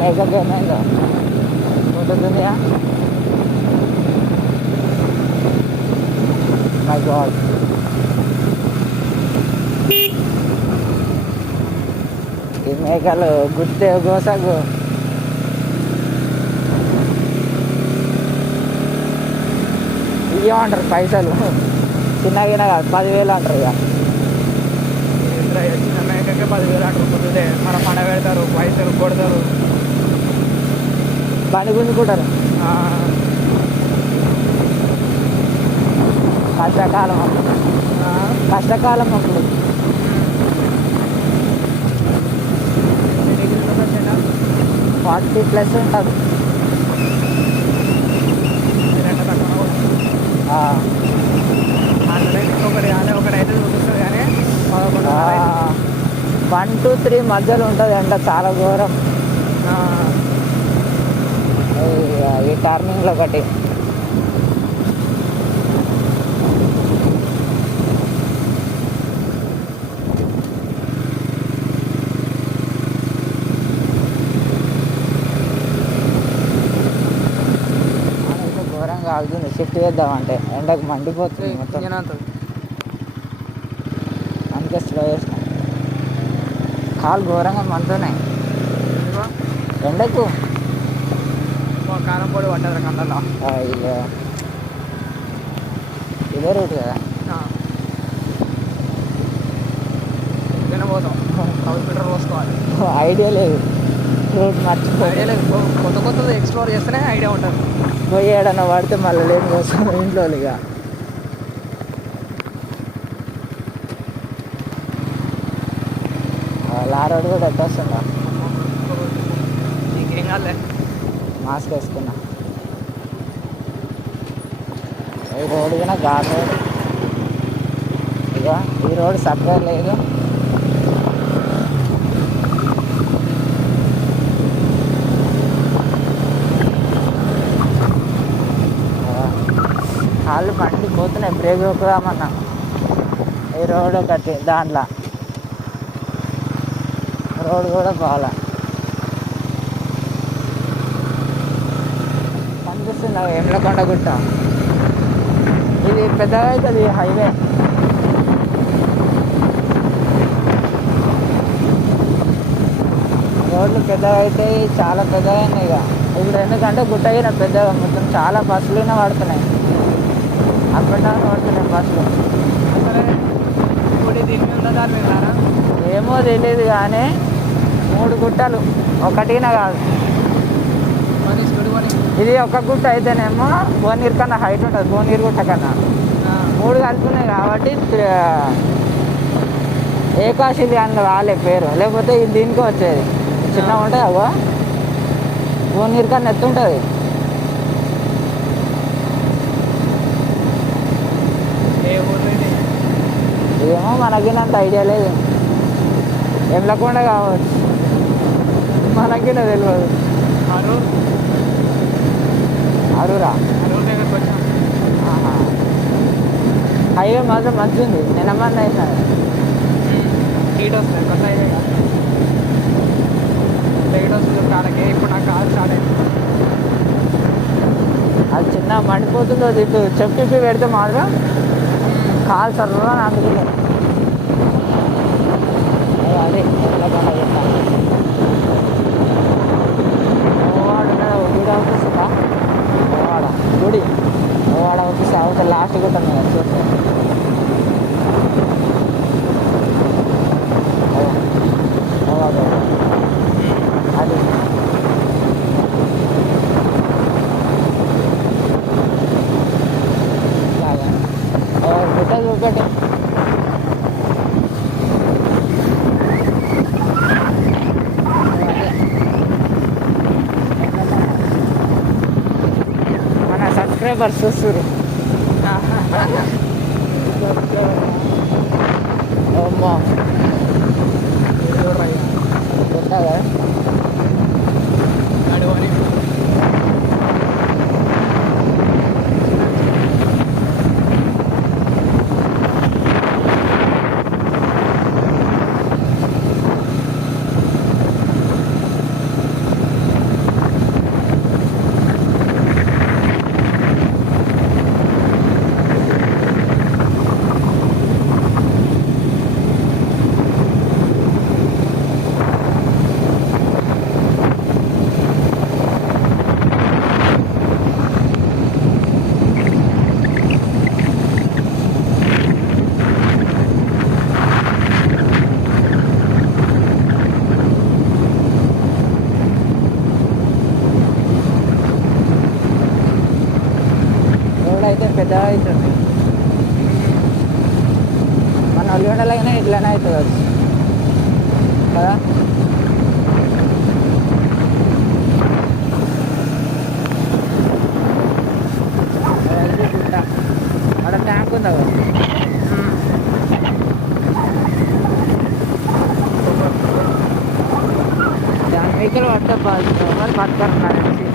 Mega gaming photo दुनिया my God ఈ మేఘాలు గుర్తే గోసాగు ఇవ్వమంటారు పైసలు చిన్నగా కాదు 10,000 అంటారు. ఇక చిన్న మేకకే 10,000 అంటారు. పొద్దుటే మన పండ పెడతారు, పైసలు కొడతారు, బండి గుంజుకుంటారు. కష్టకాలం అప్పుడు కష్టకాలం అప్పుడు 40+ ఉంటుంది. ఒకటైతే చూపిస్తుంది కానీ 1 to 3 మధ్యలో ఉంటుంది ఎండ చాలా ఘోరం. ఈ టర్నింగ్లో ఒకటి ఘోరంగా ఆగుతుంది. షిఫ్ట్ చేద్దామంటే ఎండకు మండిపోతుంది మొత్తం. అందుకే స్లో చేసిన. కాలు ఘోరంగా మండుతున్నాయి ఎండకు. కారం పొడి పడ్డది కళ్ళలో. అయ్యో ఇదే రూట్ కదా. పోతాం 1000 మీటర్ పోసుకోవాలి. ఐడియా లేదు, రూట్ మర్చిపోయి. ఐడియా లేదు. కొత్త కొత్తది ఎక్స్ప్లోర్ చేస్తేనే ఐడియా ఉంటుంది. పోయి ఏడన్నా పడితే మళ్ళీ లేని కోసం ఇంట్లో ఇక లారోడ్ కూడా ఎట్టొస్తుందా. ఇంకేం కాలే, మాస్క్ వేసుకున్నా. ఈ రోడ్ కూడా ఘాట్ రోడ్. ఇక ఈ రోడ్ సరిగ్గా లేదు. కాళ్ళు మండిపోతున్నాయి. బ్రేక్ ఎక్కుదామన్నా ఈ రోడ్ ఒకటి, దాంట్లో రోడ్ కూడా బాగా కనిపిస్తుంది. ఎమ్లకొండ గుట్ట ఇది పెద్దగా అవుతుంది హైవే. రోడ్లు పెద్దగా అవుతాయి, చాలా పెద్దగా అయినాయి. ఇక ఇప్పుడు ఎందుకంటే గుట్ట అయిన పెద్దగా మొత్తం చాలా బస్సులు పడుతున్నాయి. అప్ అండ్ డౌన్ పడుతున్నాయి బస్సులు. దీని మీద దాని మీద ఏమో తెలియదు కానీ 3 గుట్టలు ఒకటిన కాదు. ఇది ఒక గుట్ట అయితేనేమో భువనగిరి కన్నా హైట్ ఉంటుంది. భువనగిరి గుట్ట కన్నా 3 కలుపున్నాయి కాబట్టి ఏకాశిది అని రాలే పేరు. లేకపోతే ఇది దీనికే వచ్చేది. చిన్నగా ఉంటుంది అగో. భువనగిరి కన్నా ఎత్తుంటుంది. ఏమో మనకినంత ఐడియా లేదు. ఎమ్లకొండ కావచ్చు, మనకి తెలియదు. అరూరా హైవే మాత్రం మంచిగా ఉంది. నిన్నమన్నా అయినా హీట్ వస్తుంది. కొత్త హైవే కాదు, హీట్ వస్తుంది కాలకి. ఇప్పుడు నాకు కాదు స్టార్ట్ అయింది. అది చిన్న మండిపోతుందో ఇటు చెప్పి పెడితే మాత్రం కాలు సర్రా అందుకునే. అదే ఎమ్లకొండ చెప్తాను. గుడి అవుపిస్తుందా? ఓవాడ గుడి, ఓవాడ అవుపిస్తే అవతల లాస్ట్ గుట్ట మీద చూస్తే అది గుట్ట చూపెట్టి సబ్స్క్రైబర్స్ చూస్తారు. అమ్మా గుట్టగా పెద్దగా అవుతుంది. మన ఒలిగొండలైనా ఇట్లనే అవుతుంది వచ్చి కదా. అది గుట్ట అక్కడ ట్యాంక్ ఉందా కదా. వెహికల్ పడితే మరి పట్టుకుంటున్నారు